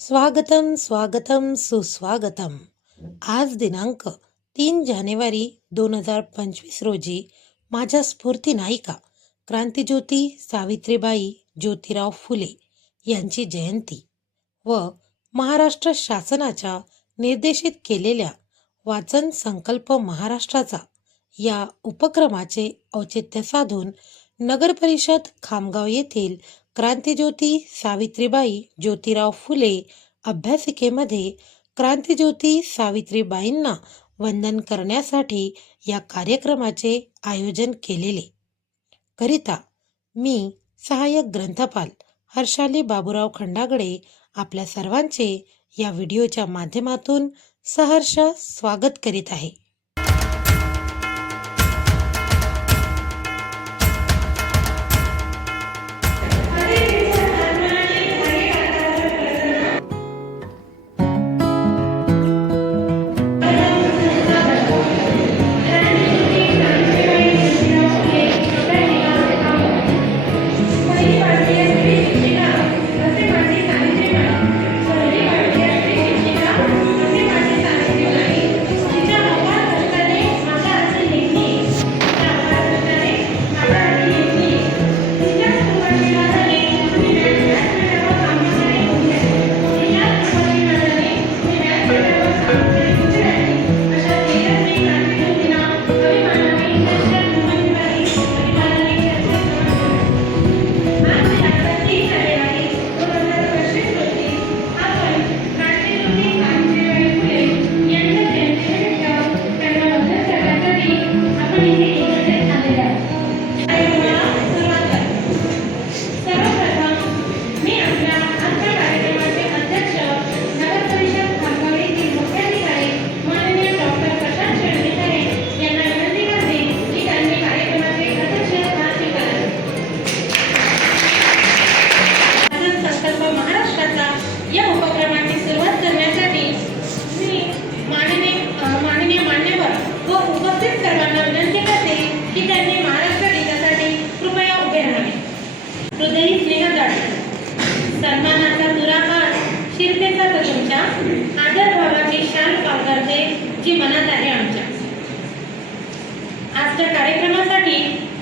स्वागतम स्वागतम सुस्वागतम. आज दिनांक तीन जानेवारी दोन हजार पंचवीस रोजी माझ्या स्फूर्ती नायिका क्रांतिज्योती सावित्रीबाई ज्योतिराव फुले यांची जयंती व महाराष्ट्र शासनाच्या निर्देशित केलेल्या वाचन संकल्प महाराष्ट्राचा या उपक्रमाचे औचित्य साधून नगर परिषद खामगाव येथील क्रांतीज्योती सावित्रीबाई ज्योतिराव फुले अभ्यासिकेमध्ये क्रांतीज्योती सावित्रीबाईंना वंदन करण्यासाठी या कार्यक्रमाचे आयोजन केलेले. करिता मी सहाय्यक ग्रंथपाल हर्षाली बाबूराव खंडागडे आपल्या सर्वांचे या व्हिडिओच्या माध्यमातून सहर्ष स्वागत करीत आहे.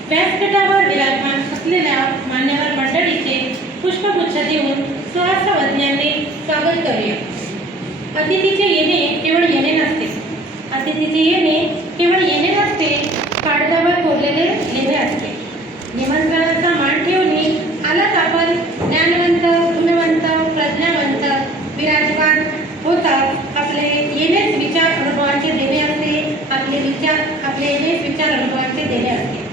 व्यासपीठावर विराजमान असलेल्या मान्यवर मंडळीचे पुष्पगुच्छ देऊन सहस्रवज्ञांनी स्वागत करूया. अतिथीचे येणे केवळ येणे नसते. अतिथीचे येणे केवळ येणे नसते कागदावर कोरलेले येणे असते. निमंत्रणाचा मान ठेवणे आलात आपण ज्ञानवंत गुणवंत प्रज्ञावंत विराजमान होतात. आपले येणेच विचार अनुभवांचे देणे असते. आपले विचार आपले येणेच विचार अनुभवांचे देणे असते.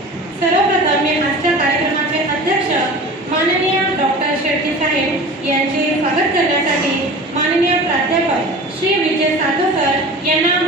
सर्वप्रथम मी आजच्या कार्यक्रमाचे अध्यक्ष माननीय डॉक्टर शेट्टी साहेब यांचे स्वागत करण्यासाठी माननीय प्राध्यापक श्री विजय साधू सर यांना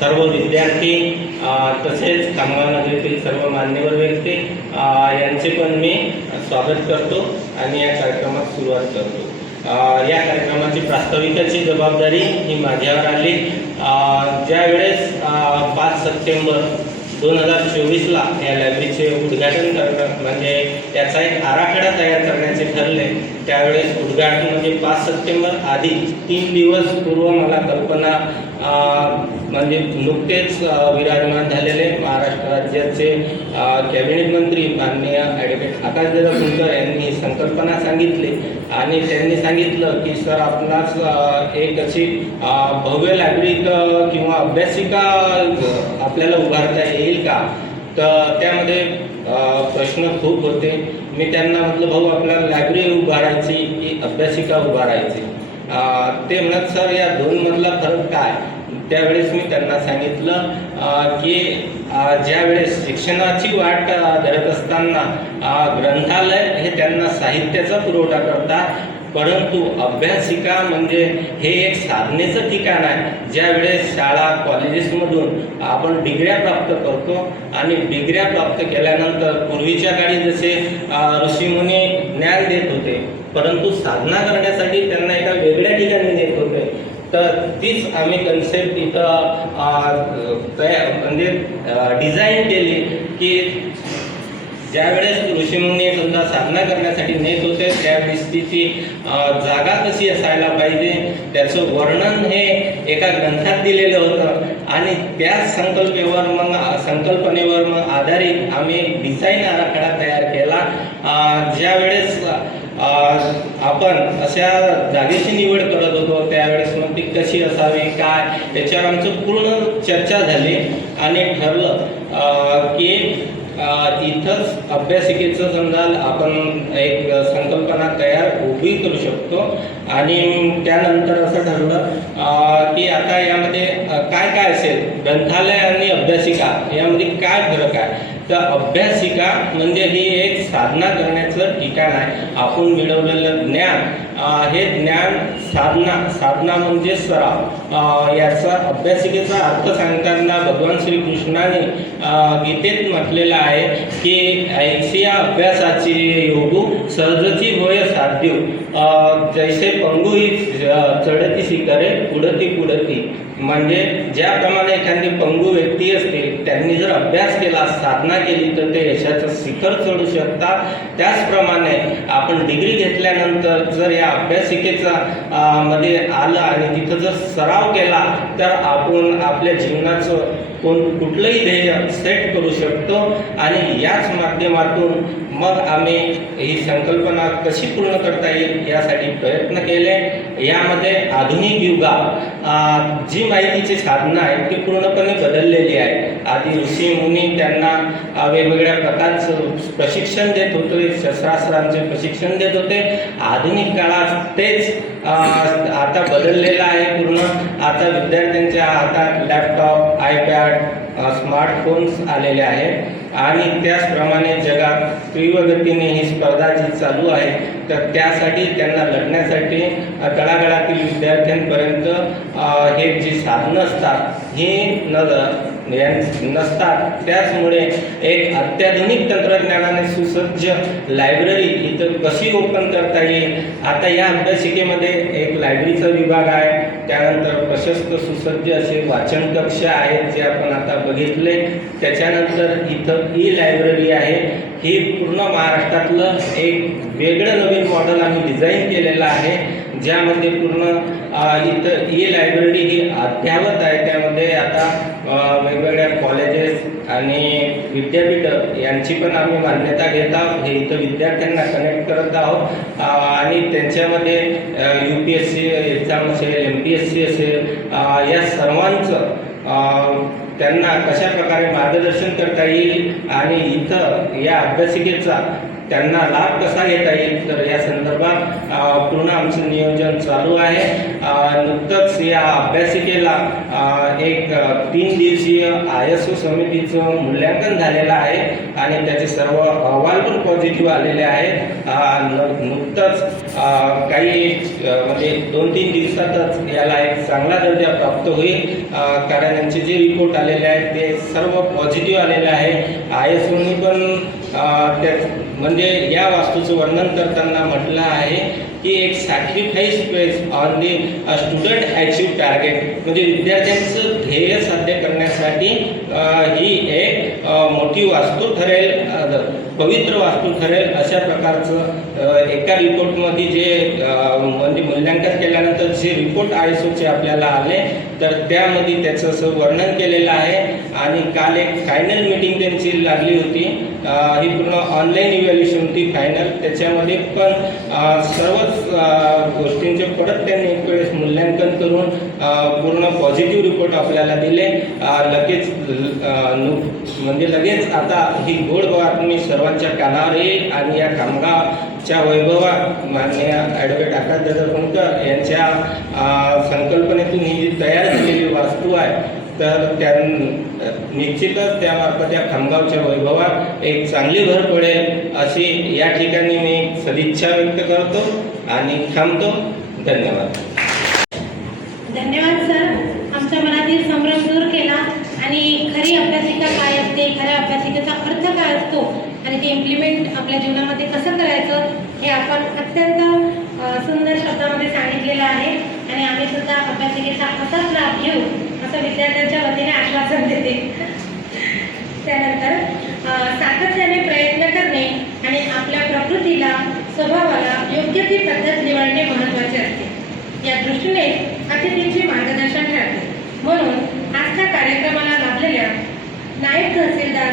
सर्व विद्यार्थी तसेच कामगार नगरीतील सर्व मान्यवर व्यक्ती यांचे पण मी स्वागत करतो आणि या कार्यक्रमात सुरुवात करतो. या कार्यक्रमाची प्रास्ताविकाची जबाबदारी ही माझ्यावर आली. ज्यावेळेस पाच सप्टेंबर दोन हजार चोवीसला या लायब्ररीचे उद्घाटन करणं म्हणजे त्याचा एक आराखडा तयार करण्याचे ठरले. त्यावेळेस उद्घाटन म्हणजे पाच सप्टेंबर आधी तीन दिवस पूर्व मला कल्पना म्हणजे नुकतेच विराजमान झालेले महाराष्ट्र राज्याचे कॅबिनेट मंत्री माननीय ॲडव्होकेट आकाशदादा सुंदर यांनी संकल्पना सांगितली आणि त्यांनी सांगितलं की सर आपणास एक अशी भव्य लायब्ररी किंवा अभ्यासिका आपल्याला उभारता येईल का? तर त्यामध्ये प्रश्न खूप होते. मी त्यांना म्हटलं भाऊ आपल्याला लायब्ररी उभारायची की अभ्यासिका उभारायची. ते म्हणत सर या दोनमधला फरक काय? त्यावेळेस मी त्यांना सांगितलं की ज्यावेळेस शिक्षणाची वाट धरत असताना ग्रंथालय हे त्यांना साहित्याचा पुरवठा करतात परंतु अभ्यासिका म्हणजे हे एक साधनेचं ठिकाण आहे. ज्यावेळेस शाळा कॉलेजेसमधून आपण डिग्र्या प्राप्त करतो आणि डिग्र्या प्राप्त केल्यानंतर पूर्वीच्या काळी जसे ऋषीमुनी ज्ञान देत होते परंतु साधना करण्यासाठी त्यांना एका वेगळ्या ठिकाणी नेत होते. तर तीच आम्ही कन्सेप्ट इथं तयार म्हणजे डिझाईन केली की ज्यावेळेस ऋषीमुनी सुद्धा साधना करण्यासाठी नेत होते त्यावेळेस तिची जागा कशी असायला पाहिजे त्याचं वर्णन हे एका ग्रंथात दिलेलं होतं. आणि त्याच संकल्पेवर मग संकल्पनेवर मग आधारित आम्ही डिझाईन आराखडा तयार केला. ज्यावेळेस आपण अशा जागेची निवड करत होतो त्यावेळेस मग ती कशी असावी काय? याच्यावर आमचं पूर्ण चर्चा झाली आणि ठरलं की इथंच अभ्यासिकेचं समजा आपण एक संकल्पना तयार उभी करू शकतो. आणि त्यानंतर असं ठरलं की आता यामध्ये काय काय असेल? ग्रंथालय आणि अभ्यासिका यामध्ये काय फरक आहे? तर अभ्यासिका म्हणजे ही एक साधना करण्याचं ठिकाण आहे. आपण मिळवलेलं ज्ञान हे ज्ञान साधना साधना म्हणजे सराव याचा अभ्यासिकेचा अर्थ सांगताना भगवान श्रीकृष्णाने गीतेत म्हटलेलं आहे की ऐसिया अभ्यासाची योगू सहजची होय साध्य. जैसे पंगू ही चढती शिखरे उडती पुढती म्हणजे ज्याप्रमाणे एखादी पंगू व्यक्ती असते त्यांनी जर अभ्यास केला साधना केली तर ते यशाचं शिखर चढू शकतात. त्याचप्रमाणे आपण डिग्री घेतल्यानंतर जर या अभ्यासिकेचा मध्ये आलं आणि तिथं जर सराव केला तर आपण आपल्या जीवनाचं कोण कुठलंही ध्येय सेट करू शकतो. आणि याच माध्यमातून मग आम्ही ही संकल्पना कशी पूर्ण करता येईल यासाठी प्रयत्न केले. यामध्ये आधुनिक युगात जी माहितीची साधनं आहेत ती पूर्णपणे बदललेली आहे आधी ऋषी मुनी त्यांना वेगवेगळ्या प्रकारचं प्रशिक्षण देत होते शस्त्रास्त्रांचे प्रशिक्षण देत होते. आधुनिक काळात तेच आता बदललेलं आहे पूर्ण. आता विद्यार्थ्यांच्या हातात लॅपटॉप आयपॅड स्मार्टफोन्स आलेले आहेत. आणि त्याचप्रमाणे जगात तीव्र गतीने ही स्पर्धा जी चालू आहे तर त्यासाठी त्यांना लढण्यासाठी तळागळातील तळागाळातील विद्यार्थ्यांपर्यंत हे जी साधनं असतात हे न यां- नसतात. त्याचमुळे एक अत्याधुनिक तंत्रज्ञानाने सुसज्ज लायब्ररी इथं कशी ओपन करता येईल? आता या अभ्यासिकेमध्ये एक लायब्ररीचा विभाग आहे. त्यानंतर प्रशस्त सुसज्ज असे वाचन कक्ष आहेत जे आपण आता बघितले. त्याच्यानंतर इथं ई लायब्ररी आहे. ही पूर्ण महाराष्ट्रातलं एक वेगळं नवीन मॉडेल आम्ही डिझाईन केलेलं आहे. ज्यामध्ये पूर्ण इथं ई लायब्ररी ही अद्ययावत आहे. त्यामध्ये आता वेगवेगळ्या कॉलेजेस आणि विद्यापीठ यांची पण आम्ही मान्यता घेत आहोत. हे इथं विद्यार्थ्यांना कनेक्ट करत आहोत. आणि त्यांच्यामध्ये U P S C exam असेल एम पी एस सी असेल या सर्वांचं त्यांना कशा प्रकारे मार्गदर्शन करता येईल आणि इथं या अभ्यासिकेचा त्यांना लाभ कसा घेता येईल? तर या संदर्भात पूर्ण आमचं नियोजन चालू आहे. नुकतंच या अभ्यासिकेला एक तीन दिवसीय आय एस ओ समितीचं मूल्यांकन झालेलं आहे आणि त्याचे सर्व अहवाल पण पॉझिटिव्ह आलेले आहेत. न- नुकतंच काही म्हणजे दोन तीन दिवसातच याला एक चांगला दर्जा प्राप्त होईल. कारण यांचे जे रिपोर्ट आलेले आहेत ते सर्व पॉझिटिव्ह आलेले आहे. आय एस ओनी पण त्या म्हणजे या वास्तूचं वर्णन करताना म्हटलं आहे की एक sacrifice base on the student achieve target म्हणजे विद्यार्थ्यांचं ध्येय साध्य करण्यासाठी ही एक मोठी वास्तू ठरेल पवित्र वास्तू ठरेल अशा प्रकारचं एका रिपोर्टमध्ये जे म्हणजे मूल्यांकन केल्यानंतर जे रिपोर्ट आय एस आपल्याला आले तर त्यामध्ये त्याचं असं वर्णन केलेलं आहे. आणि काल एक फायनल मीटिंग त्यांची लागली होती. ही पूर्ण ऑनलाईन इव्हॅल्युएशन होती फायनल त्याच्यामध्ये पण सर्वच गोष्टींचे परत त्यांनी एक वेळेस मूल्यांकन करून पूर्ण पॉझिटिव्ह रिपोर्ट आपल्याला दिले. लगेच म्हणजे लगेच आता ही गोड बातमी सर्वांच्या कानावर येईल आणि या खामगावच्या वैभवात माननीय ॲडव्होकेट आकाश दादा यांच्या संकल्पनेतून ही जी तयार झालेली वास्तू आहे तर त्या निश्चितच त्यामार्फत या खामगावच्या वैभवात एक चांगली भर पडेल अशी या ठिकाणी मी सदिच्छा व्यक्त करतो. आणि थांबतो. धन्यवाद. धन्यवाद सर. आमच्या मनातील संभ्रम दूर केला आणि खरी अभ्यासिका काय असते खऱ्या अभ्यासिकेचा अर्थ काय असतो आणि ते इम्प्लिमेंट आपल्या जीवनामध्ये कसं करायचं हे आपण अत्यंत सुंदर शब्दामध्ये सांगितलेलं आहे. आणि आम्ही सुद्धा अभ्यासिकेचा असाच लाभ घेऊ असं विद्यार्थ्यांच्या वतीने आश्वासन देते. त्यानंतर सातत्याने प्रयत्न करणे आणि आपल्या प्रकृतीला स्वभावाला योग्य ती पद्धत निवडणे महत्त्वाचे असते या दृष्टीने अतिथींचे मार्गदर्शन ठरते. म्हणून आजच्या कार्यक्रमाला लाभलेल्या नायब तहसीलदार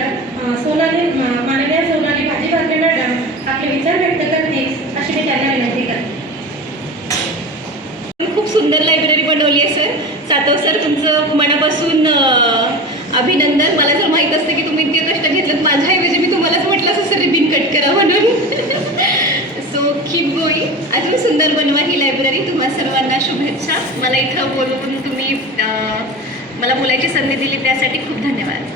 सोनाली माननीय सोनाली भाजी भाकरे मॅडम आपले विचार व्यक्त करतील अशी मी त्यांना विनंती करते. खूप सुंदर लायब्ररी बनवली आहे सर सातव सर तुमचं मनापासून अभिनंदन. मला जर माहीत असतं की तुम्ही इतके कष्ट घेतलेत माझ्याऐवजी मी तुम्हालाच म्हटलं असं सर रिबिन कट करा म्हणून सो कीप गोईंग अजून सुंदर बनवा ही लायब्ररी तुम्हा सर्वांना शुभेच्छा मला इथं बोलवून तुम्ही मला बोलायची संधी दिली त्यासाठी खूप धन्यवाद.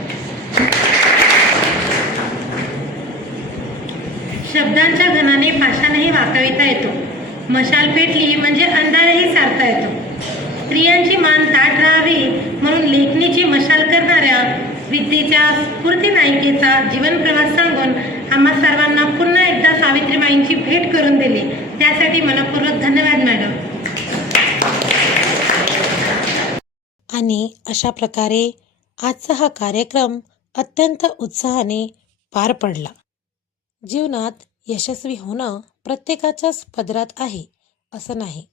शब्दांच्या घनाने पाषाणही वाकविता येतो. मशाल पेटली म्हणजे अंधारही सारता येतो. स्त्रियांची मान ताट राहावी म्हणून लेखणीची मशाल करणाऱ्या विद्येच्या स्फूर्ती नायिकेचा जीवन प्रवास सांगून आम्हा सर्वांना पुन्हा एकदा सावित्रीबाईंची भेट करून दिली. त्यासाठी मनपूर्वक धन्यवाद मॅडम. आणि अशा प्रकारे आजचा हा कार्यक्रम अत्यंत उत्साहाने पार पडला. जीवनात यशस्वी होणं प्रत्येकाच्याच पदरात आहे असं नाही.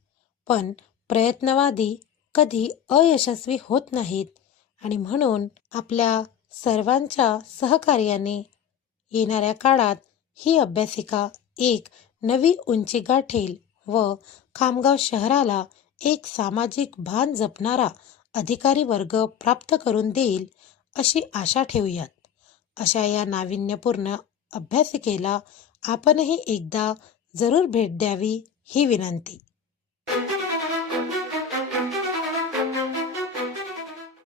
पण प्रयत्नवादी कधी अयशस्वी होत नाहीत आणि म्हणून आपल्या सर्वांच्या सहकार्याने येणाऱ्या काळात ही अभ्यासिका एक नवी उंची गाठेल व खामगाव शहराला एक सामाजिक भान जपणारा अधिकारी वर्ग प्राप्त करून देईल अशी आशा ठेवूयात. अशा या नाविन्यपूर्ण अभ्यासिकेला आपणही एकदा जरूर भेट द्यावी ही विनंती.